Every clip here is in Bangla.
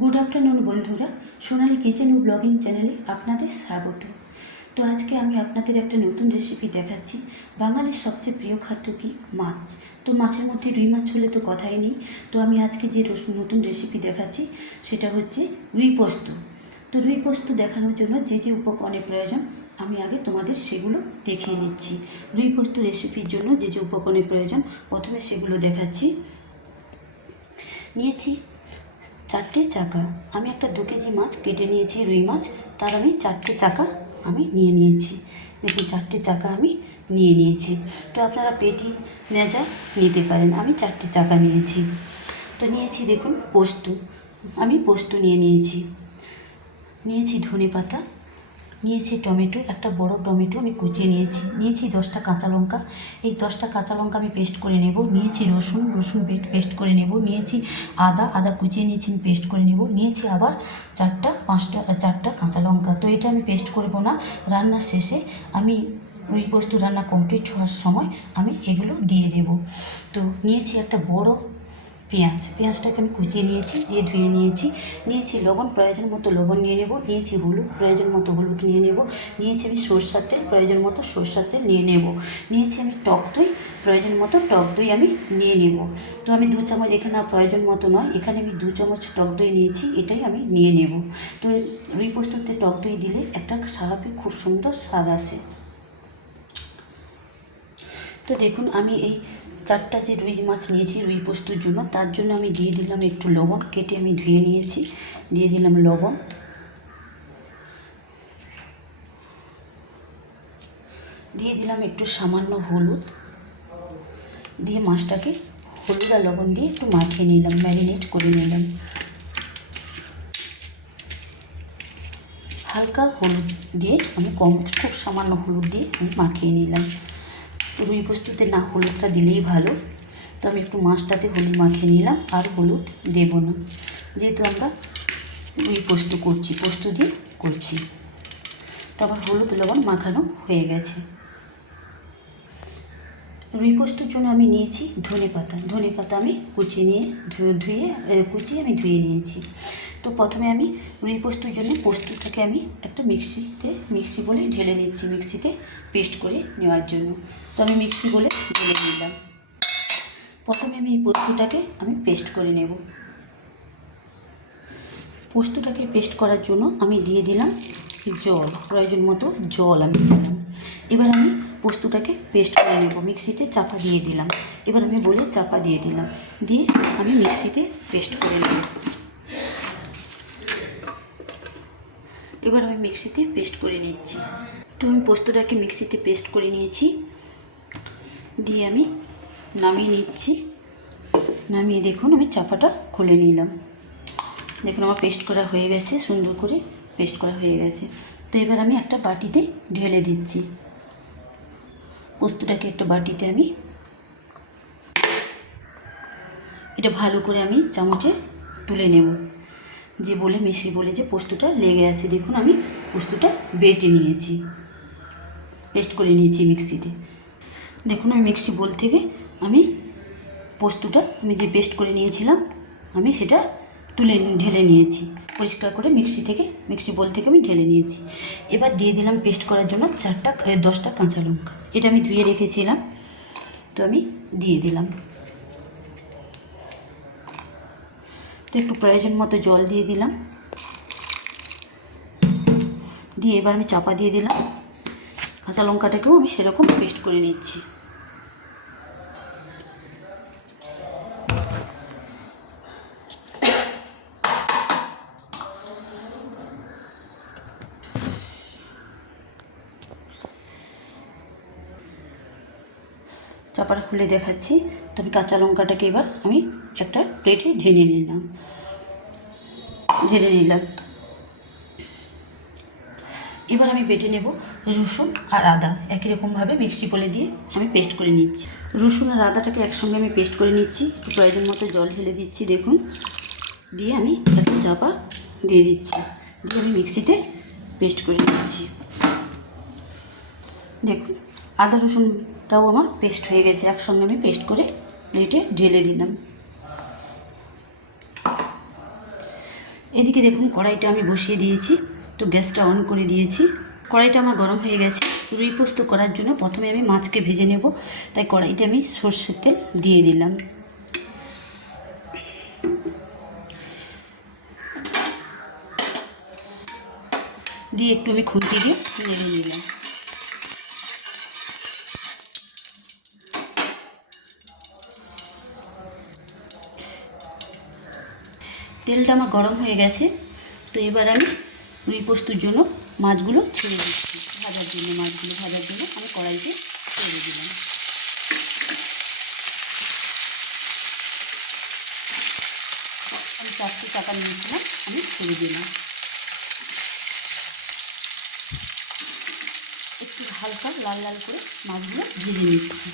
গুড আফটারনুন বন্ধুরা, সোনালি কিচেন ও ব্লগিং চ্যানেলে আপনাদের স্বাগত। তো আজকে আমি আপনাদের একটা নতুন রেসিপি দেখাচ্ছি। বাঙালির সবচেয়ে প্রিয় খাদ্য কি? মাছ। তো মাছের মধ্যে রুই মাছ হলে তো কথাই নেই। তো আমি আজকে যে নতুন রেসিপি দেখাচ্ছি সেটা হচ্ছে রুই পোস্ত। তো রুই পোস্ত দেখানোর জন্য যে যে উপকরণের প্রয়োজন আমি আগে তোমাদের সেগুলো দেখিয়ে নিচ্ছি। রুই পোস্ত রেসিপির জন্য যে যে উপকরণের প্রয়োজন প্রথমে সেগুলো দেখাচ্ছি। নিয়েছি 4টে চাকা। আমি একটা 2 কেজি মাছ কেটে নিয়েছি, রুই মাছ। তার আমি 4টে চাকা আমি নিয়ে নিয়েছি। দেখুন 4টে চাকা আমি নিয়ে নিয়েছি। তো আপনারা পেটি নেজা নিতে পারেন, আমি 4টে চাকা নিয়েছি। তো নিয়েছি দেখুন পোস্ত, আমি পোস্ত নিয়েছি ধনেপাতা, নিয়েছি টমেটো, একটা বড় টমেটো আমি কুচিয়ে নিয়েছি 10টা কাঁচা লঙ্কা। এই 10টা কাঁচা লঙ্কা আমি পেস্ট করে নেব। নিয়েছি রসুন পেস্ট করে নেব। নিয়েছি আদা কুচিয়ে নিয়েছি, পেস্ট করে নেব। নিয়েছি আবার 4টা কাঁচা লঙ্কা। তো এটা আমি পেস্ট করব না, রান্নার শেষে আমি রুই পোস্ত রান্না কমপ্লিট হওয়ার সময় আমি এগুলো দিয়ে দেব। তো নিয়েছি একটা বড় পেঁয়াজটাকে আমি কুচিয়ে নিয়েছি, দিয়ে ধুয়ে নিয়েছি লবণ, প্রয়োজন মতো লবণ নিয়ে নেব। নিয়েছি হলুদ, প্রয়োজন মতো হলুদ নিয়ে নেব। নিয়েছি আমি সরষের তেল, প্রয়োজন মতো সরষের তেল নিয়ে নেব। নিয়েছি আমি টক দই, প্রয়োজন মতো টক দই আমি নিয়ে নেব। তো আমি 2 চামচ, এখানে প্রয়োজন মতো নয়, এখানে আমি 2 চামচ টক দই নিয়েছি, এটাই আমি নিয়ে নেব। তো রুই পোস্ততে টক দই দিলে একটা স্বাভাবিক খুব সুন্দর স্বাদ আসে। তো দেখুন আমি এই 4টা যে রুই মাছ নিয়েছি রুই পোস্তর জন্য, তার জন্য আমি দিয়ে দিলাম একটু লবণ, কেটে আমি ধুয়ে নিয়েছি, দিয়ে দিলাম লবণ। দিয়ে দিলাম একটু সামান্য হলুদ, দিয়ে মাছটাকে হলুদ আর লবণ দিয়ে একটু মাখিয়ে নিলাম, ম্যারিনেট করে নিলাম। হালকা হলুদ দিয়ে আমি খুব সামান্য হলুদ দিয়ে আমি মাখিয়ে নিলাম। রুই পোস্ততে না হলুদটা দিলেই ভালো। তো আমি একটু মাছটাতে হলুদ মাখিয়ে নিলাম, আর হলুদ দেব না, যেহেতু আমরা রুই পোস্ত দিয়ে করছি। তো আমার হলুদ লবণ মাখানো হয়ে গেছে। রুই পোস্তর জন্য আমি নিয়েছি ধনেপাতা আমি কুচিয়ে আমি ধুয়ে নিয়েছি। তো প্রথমে আমি রুই পোস্তর জন্য পোস্তটাকে আমি একটা মিক্সি বলে ঢেলে নিচ্ছি, মিক্সিতে পেস্ট করে নেওয়ার জন্য। তো আমি মিক্সি বলে ঢেলে নিলাম। প্রথমে আমি এই পোস্তটাকে আমি পেস্ট করে নেব। পোস্তটাকে পেস্ট করার জন্য আমি দিয়ে দিলাম জল, প্রয়োজন মতো জল আমি দিলাম। এবার আমি পোস্তটাকে পেস্ট করে নেব, মিক্সিতে চাপা দিয়ে দিলাম। এবার আমি চাপা দিয়ে দিলাম, দিয়ে আমি মিক্সিতে পেস্ট করে নেব। এবার আমি মিক্সিতে পেস্ট করে নিচ্ছি। তো আমি পোস্তটাকে মিক্সিতে পেস্ট করে নিয়েছি, দিয়ে আমি নামিয়ে নিচ্ছি। নামিয়ে দেখুন আমি চাপাটা খুলে নিলাম। দেখুন আমার পেস্ট করা হয়ে গেছে, সুন্দর করে পেস্ট করা হয়ে গেছে। তো এবার আমি একটা বাটিতে ঢেলে দিচ্ছি পোস্তটাকে। একটা বাটিতে আমি এটা ভালো করে আমি চামচে তুলে নেব, যে পোস্তটা লেগে আছে। দেখুন আমি পোস্তটা বেটে নিয়েছি, পেস্ট করে নিয়েছি মিক্সিতে। দেখুন আমি মিক্সি বোল থেকে আমি পোস্তটা আমি যে পেস্ট করে নিয়েছিলাম আমি সেটা ঢেলে নিয়েছি, পরিষ্কার করে মিক্সি বোল থেকে আমি ঢেলে নিয়েছি। এবার দিয়ে দিলাম পেস্ট করার জন্য 10টা কাঁচা লঙ্কা, এটা আমি ধুয়ে রেখেছিলাম। তো আমি দিয়ে দিলাম, তো একটু প্রয়োজন মতো জল দিয়ে দিলাম, দিয়ে এবার আমি চাপা দিয়ে দিলাম। কাঁচা লঙ্কাটাকেও আমি সেরকম পেস্ট করে নিচ্ছি। চাপাটা খুলে দেখাচ্ছি। তো আমি কাঁচা লঙ্কাটাকে এবার আমি একটা প্লেটে ঢেলে নিলাম। এবার আমি বেটে নেব রসুন আর আদা, একই রকমভাবে মিক্সি বলে দিয়ে আমি পেস্ট করে নিচ্ছি। রসুন আর আদাটাকে একসঙ্গে আমি পেস্ট করে নিচ্ছি। একটু প্রয়োজন মতো জল ঢেলে দিচ্ছি দেখুন, দিয়ে আমি একটা চাপা দিয়ে দিচ্ছি, দিয়ে আমি মিক্সিতে পেস্ট করে নিচ্ছি। দেখুন আদা রসুনটাও আমার পেস্ট হয়ে গেছে, একসঙ্গে আমি পেস্ট করে প্লেটে ঢেলে দিলাম। এদিকে দেখুন কড়াইটা আমি বসিয়ে দিয়েছি, তো গ্যাসটা অন করে দিয়েছি। কড়াইটা আমার গরম হয়ে গেছে। রুই পোস্ত করার জন্য প্রথমে আমি মাছকে ভেজে নেব, তাই কড়াইতে আমি সর্ষের তেল দিয়ে দিলাম। দিয়ে একটু আমি খুন্তি দিয়ে নেড়ে নিলাম। তেলটা আমার গরম হয়ে গেছে, তো এবার আমি রুই পোস্তর জন্য মাছগুলো ছেড়ে দিচ্ছি। মাছগুলো ভাজার জন্য আমি কড়াইতে ছেড়ে দিলাম। আমি 4টে চাকা নিয়েছিলাম, আমি ছেড়ে দিলাম। একটু হালকা লাল লাল করে মাছগুলো ভেজে নিচ্ছি।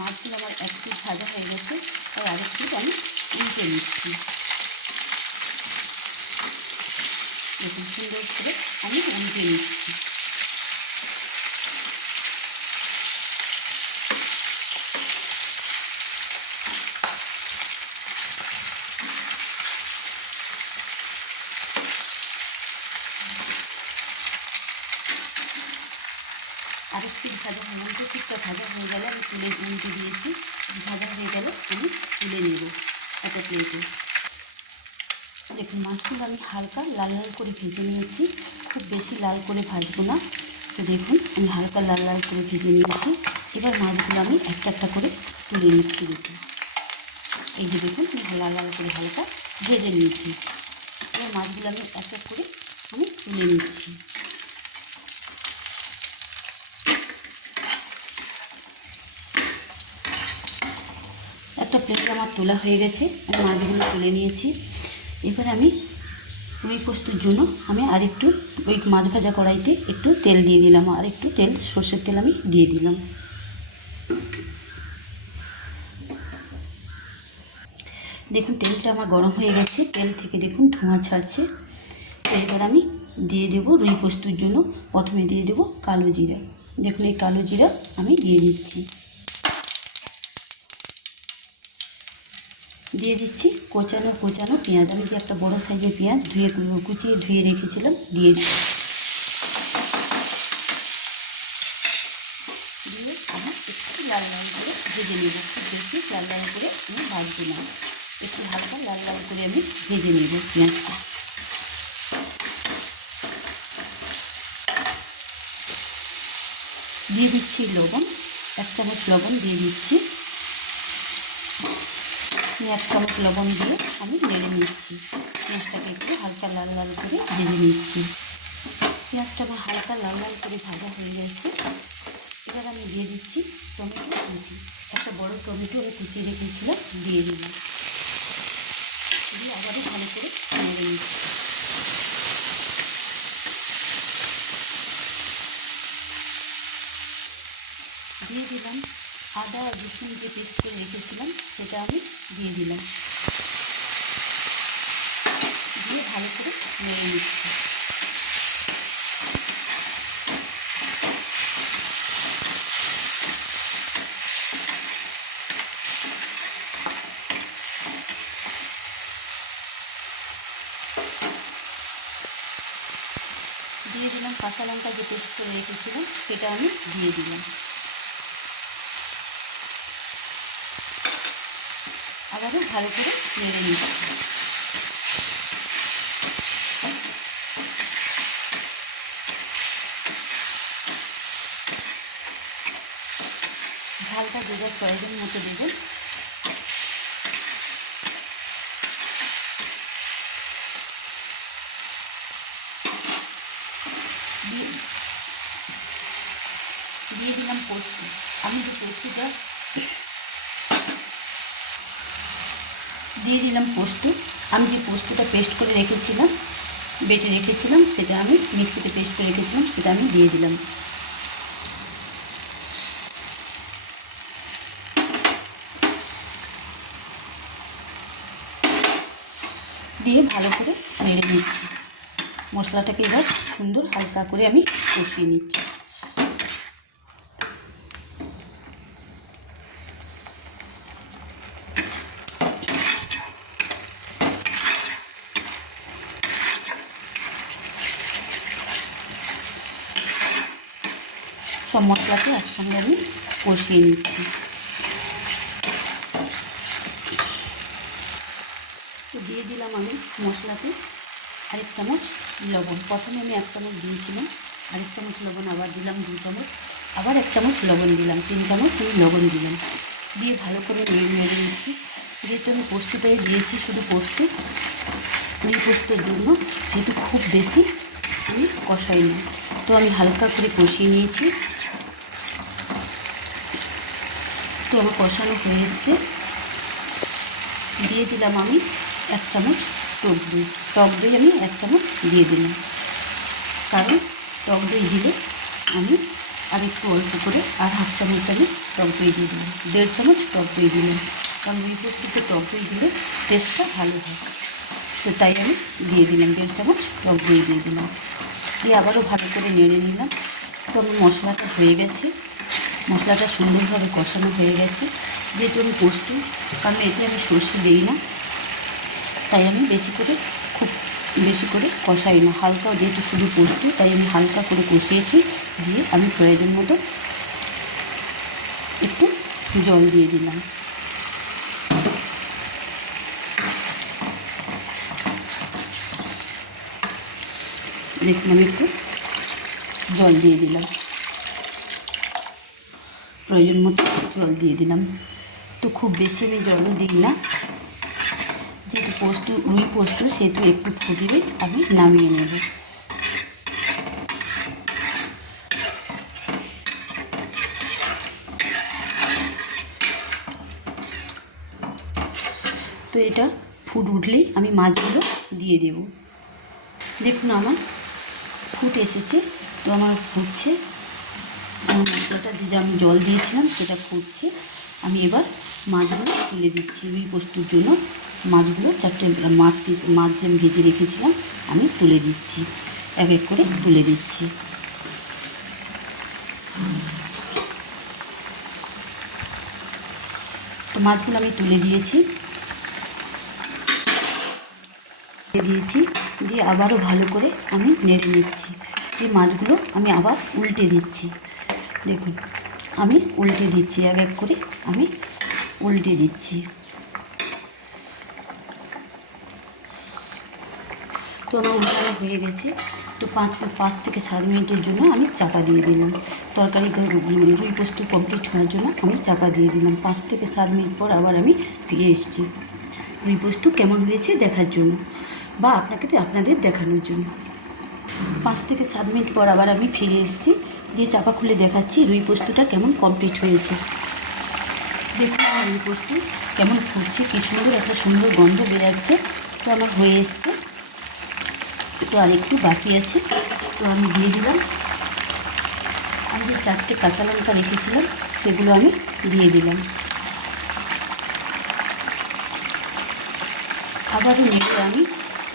মাছগুলো আমার এক পিঠ ভাজা হয়ে গেছে, আর আরেক পিঠ আমি উল্টে নিচ্ছি। দেখুন সুন্দর করে আমি উল্টে নিচ্ছি। আরেক পিঠ ভাজা হয়ে উল্টো পিঠটা ভাজা হয়ে গেলে আমি তুলে উল্টে দিয়েছি। ভাজা হয়ে গেলে আমি তুলে নেব একটা প্লেটে। দেখুন মাছগুলো আমি হালকা লাল লাল করে ভেজে নিয়েছি, খুব বেশি লাল করে ভাজবো না। তো দেখুন আমি হালকা লাল লাল করে ভেজে নিয়েছি। এবার মাছগুলো আমি একটা একটা করে তুলে নিচ্ছি। দেখুন এই যে দেখুন লাল লাল করে হালকা ভেজে নিয়েছি। এবার মাছগুলো আমি এক এক করে আমি তুলে নিচ্ছি। একটা প্লেট আমার তোলা হয়ে গেছে, আমি মাছগুলো তুলে নিয়েছি। এবার আমি রুই পোস্তর জন্য আমি আরেকটু ওই মাছ ভাজা কড়াইতে একটু তেল দিয়ে দিলাম, আর একটু তেল সর্ষের তেল আমি দিয়ে দিলাম। দেখুন তেলটা আমার গরম হয়ে গেছে, তেল থেকে দেখুন ধোঁয়া ছাড়ছে। তো এবার আমি দিয়ে দেব রুই পোস্তর জন্য প্রথমে দিয়ে দেব কালো জিরা। দেখুন এই কালো জিরা আমি দিয়ে দিচ্ছি। দিয়ে দিচ্ছি কোচানো পেঁয়াজ। আমি যে একটা বড় সাইজের পেঁয়াজ কুচিয়ে ধুয়ে রেখেছিলাম, দিয়ে দিচ্ছি। দিয়ে আমি একটু লাল লাল করে ভেজে নেব। খুব বেশি লাল লাল করে আমি ভাজবো না, একটু হালকা লাল লাল করে আমি ভেজে নেব পেঁয়াজটা। দিয়ে দিচ্ছি লবণ, 1 চামচ লবণ দিয়ে দিচ্ছি। 1 চামচ লবণ দিয়ে আমি নেড়ে নিচ্ছি। পেঁয়াজটাকে একটু হালকা লাল লাল করে ভেজে নিচ্ছি। পেঁয়াজটা আমার হালকা লাল লাল করে ভাজা হয়ে গেছে। এবার আমি দিয়ে দিচ্ছি টমেটো কুচি। একটা বড় টমেটো আমি কুচিয়ে রেখেছিলাম, দিয়ে দিলাম। দিয়ে আবারও ভালো করে নেড়ে নিচ্ছি। দিয়ে দিলাম আদা আর রসুন যে পেস্ট করে রেখেছিলাম, সেটা আমি দিয়ে দিলাম। দিয়ে ভালো করে নেড়ে নিচ্ছি। দিয়ে দিলাম কাঁচা লঙ্কা যে পেস্ট করে রেখেছিলাম, সেটা আমি দিয়ে দিলাম। আবারও ভালো করে নেড়ে নিচ্ছি। ঝালটা যে যার প্রয়োজন মতো দেবেন। দিয়ে দিলাম পোস্ত। আমি যে পোস্তটা দিয়ে দিলাম আমি যে পোস্তটা পেস্ট করে রেখেছিলাম, বেটে রেখেছিলাম, সেটা আমি মিক্সিতে পেস্ট করে রেখেছিলাম, সেটা আমি দিয়ে দিলাম। দিয়ে ভালো করে নেড়ে নিচ্ছি। মশলাটাকে এবার সুন্দর হালকা করে আমি কষিয়ে নিচ্ছি। সব মশলাকে একসঙ্গে আমি কষিয়ে নিচ্ছি। তো দিয়ে দিলাম আমি মশলাতে আরেক চামচ লবণ। প্রথমে আমি 1 চামচ দিয়েছিলাম, আরেক চামচ লবণ আবার দিলাম, 2 চামচ, আবার 1 চামচ লবণ দিলাম, 3 চামচ আমি লবণ দিলাম। দিয়ে ভালো করে নেড়ে নিচ্ছি। যেহেতু আমি পোস্তটাই দিয়েছি, শুধু পোস্ত, ওই পোস্তের জন্য যেহেতু খুব বেশি আমি কষাই না, তো আমি হালকা করে কষিয়ে নিয়েছি। তো আমার কষানো হয়ে এসছে। দিয়ে দিলাম আমি 1 চামচ টক দই। টক দই আমি 1 চামচ দিয়ে দিলাম, কারণ টক দই দিলে আমি আর একটু অল্প করে আর 1/2 চামচ আমি টক দই দিয়ে দিলাম, 1.5 চামচ টক দই দিলাম, কারণ রুই পোস্ততে টক দই দিলে টেস্টটা ভালো হয়। তো তাই আমি দিয়ে দিলাম 1.5 চামচ টক দই দিয়ে দিলাম। দিয়ে আবারও ভালো করে নেড়ে নিলাম। তো আমার মশলাটা হয়ে গেছে, মশলাটা সুন্দরভাবে কষানো হয়ে গেছে। যেহেতু আমি পোস্ত, কারণ এতে আমি সর্ষে দিই না, তাই আমি খুব বেশি করে কষাই না, হালকা, যেহেতু শুধু পোস্ত তাই আমি হালকা করে কষিয়েছি। দিয়ে আমি প্রয়োজন মতো একটু জল দিয়ে দিলাম। দেখুন আমি একটু জল দিয়ে দিলাম, প্রয়োজন মতো জল দিয়ে দিলাম। তো খুব বেশি আমি জলও দিই না, যেহেতু রুই পোস্ত সেহেতু একটু ফুটিয়ে আমি নামিয়ে নেব। তো এটা ফুট উঠলেই আমি মাছগুলো দিয়ে দেব। দেখুন আমার ফুট এসেছে, তো আমার ফুটছে, মশলাটা যে আমি জল দিয়েছিলাম সেটা ফুটছে। আমি এবার মাছগুলো তুলে দিচ্ছি। রুই পোস্তর জন্য মাছগুলো 4টে মাছ যে আমি ভেজে রেখেছিলাম আমি তুলে দিচ্ছি, এক এক করে তুলে দিচ্ছি। তো মাছগুলো আমি তুলে দিয়েছি, দিয়ে আবারও ভালো করে আমি নেড়ে নিচ্ছি। যে মাছগুলো আমি আবার উল্টে দিচ্ছি। দেখুন আমি উল্টে দিচ্ছি, এক এক করে আমি উল্টে দিচ্ছি। তো আমার উল্টানো হয়ে গেছে। তো 5 থেকে 7 মিনিটের জন্য আমি চাপা দিয়ে দিলাম। তরকারিটা রুই পোস্ত কমপ্লিট হওয়ার জন্য আমি চাপা দিয়ে দিলাম। 5 থেকে 7 মিনিট পর আবার আমি ফিরে এসেছি রুই পোস্ত কেমন হয়েছে দেখার জন্য, বা আপনাদের দেখানোর জন্য। 5 থেকে 7 মিনিট পর আবার আমি ফিরে এসেছি। দিয়ে চাপা খুলে দেখাচ্ছি রুই পোস্তটা কেমন কমপ্লিট হয়েছে। দেখুন আমার রুই পোস্ত কেমন ফুটছে, কী সুন্দর একটা সুন্দর গন্ধ বেরাচ্ছে। তো আমার হয়ে এসছে, তো আর একটু বাকি আছে। তো আমি দিয়ে দিলাম, আমি যে 4টে কাঁচা লঙ্কা রেখেছিলাম সেগুলো আমি দিয়ে দিলাম। আবারও নেড়ে আমি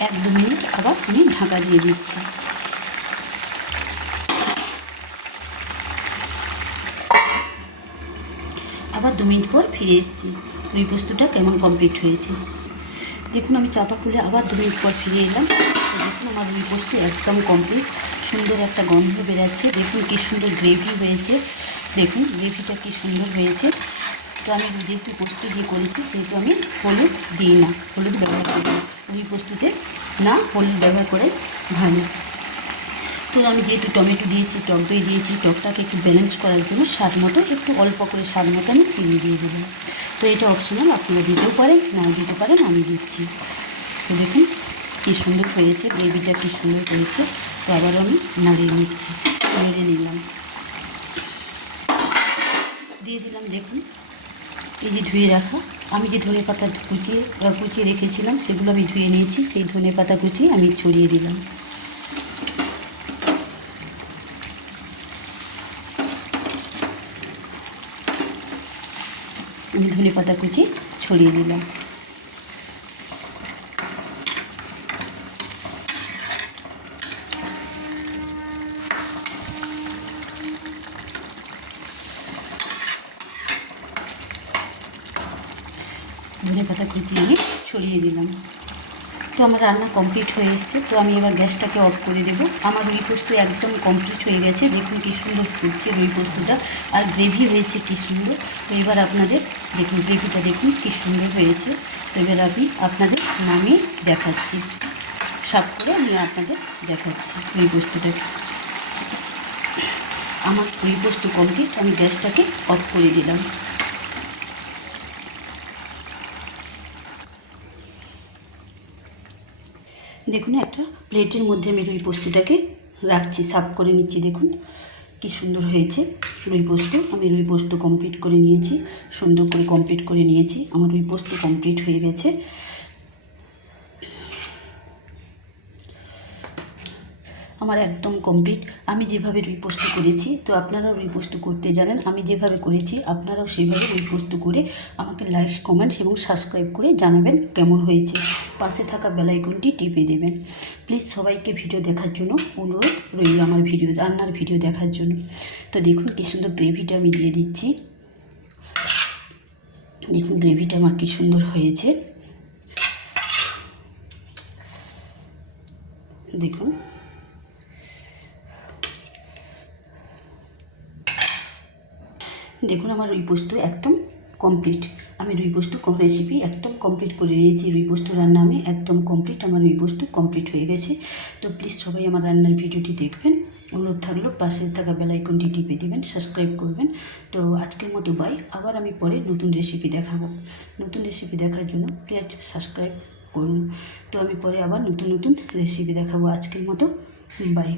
1-2 মিনিট আবার আমি ঢাকা দিয়ে দিচ্ছি। আবার 2 মিনিট পর ফিরে এসেছি। রুই পোস্তটা কেমন কমপ্লিট হয়েছে দেখুন। আমি চাপা খুলে আবার 2 মিনিট পর ফিরে এলাম। দেখুন আমার রুই পোস্ত একদম কমপ্লিট, সুন্দর একটা গন্ধ বেরাচ্ছে। দেখুন কী সুন্দর গ্রেভি হয়েছে, দেখুন গ্রেভিটা কী সুন্দর হয়েছে। তো আমি যেহেতু পোস্ত দিয়ে করেছি সেহেতু আমি হলুদ দিই না, হলুদ ব্যবহার করি না। রুই পোস্ততে না হলুদ ব্যবহার করে ভালো। তো আমি যেহেতু টমেটো দিয়েছি, টক দই দিয়েছি, টকটাকে একটু ব্যালেন্স করার জন্য স্বাদ মতো একটু অল্প করে স্বাদ মতো আমি চিনি দিয়ে দেবো। তো এটা অপশনাল, আপনারা দিতেও পারেন, নাও দিতে পারেন, আমি দিচ্ছি। তো দেখুন কী সুন্দর হয়েছে, গ্রেভিটা কী সুন্দর হয়েছে। তো আবারও আমি নাড়িয়ে নিচ্ছি, নেড়ে নিলাম, দিয়ে দিলাম। দেখুন এই যে ধুয়ে রাখা, আমি যে ধনে পাতা কুচিয়ে রেখেছিলাম সেগুলো আমি ধুয়ে নিয়েছি, সেই ধনে পাতা কুচি আমি ছড়িয়ে দিলাম। আমি ধনে পাতা কুচি ছড়িয়ে দিলাম। ধনে পাতা কুচি আমি ছড়িয়ে দিলাম। তো আমার রান্না কমপ্লিট হয়ে এসছে। তো আমি এবার গ্যাসটাকে অফ করে দেবো। আমার রুই পোস্ত একদম কমপ্লিট হয়ে গেছে। দেখুন কী সুন্দর ফুটছে রুই পোস্তটা, আর গ্রেভি হয়েছে কী সুন্দর। তো এবার আপনাদের দেখুন গ্রেভিটা দেখুন কী সুন্দর হয়েছে। তো এবার আমি আপনাদের নামিয়ে দেখাচ্ছি, সাফ করে আমি আপনাদের দেখাচ্ছি রুই পোস্তটাকে। আমার রুই পোস্ত কমপ্লিট, আমি গ্যাসটাকে অফ করে দিলাম। দেখুন একটা প্লেটের মধ্যে আমি রুই পোস্তটাকে রাখছি, সার্ভ করে নিচ্ছি। দেখুন কি সুন্দর হয়েছে রুই পোস্ত। আমি রুই পোস্ত কমপ্লিট করে নিয়েছি, সুন্দর করে কমপ্লিট করে নিয়েছি। আমার রুই পোস্ত কমপ্লিট হয়ে গেছে। আমার একদম কমপ্লিট। আমি যেভাবে রুই পোস্ত করেছি, তো আপনারাও রুই পোস্ত করতে জানেন। আমি যেভাবে করেছি আপনারাও সেভাবে রুই পোস্ত করে আমাকে লাইক, কমেন্টস এবং সাবস্ক্রাইব করে জানাবেন কেমন হয়েছে। পাশে থাকা বেল আইকনটি টিপে দেবেন। প্লিজ সবাইকে ভিডিও দেখার জন্য অনুরোধ রইল, আমার ভিডিও রান্নার ভিডিও দেখার জন্য। তো দেখুন কী সুন্দর গ্রেভিটা আমি দিয়ে দিচ্ছি। দেখুন গ্রেভিটা আমার কী সুন্দর হয়েছে। দেখুন দেখুন আমার রুই পোস্ত একদম কমপ্লিট। আমি রুই পোস্ত রেসিপি একদম কমপ্লিট করে নিয়েছি। রুই পোস্ত রান্না আমি একদম কমপ্লিট, আমার রুই পোস্ত কমপ্লিট হয়ে গেছে। তো প্লিজ সবাই আমার রান্নার ভিডিওটি দেখবেন। অনুরোধ থাকলো পাশে থাকা বেল আইকনটি টিপে দেবেন, সাবস্ক্রাইব করবেন। তো আজকের মতো বাই। আবার আমি পরে নতুন রেসিপি দেখাবো। নতুন রেসিপি দেখার জন্য প্লিজ সাবস্ক্রাইব করুন। তো আমি পরে আবার নতুন নতুন রেসিপি দেখাবো। আজকের মতো বাই।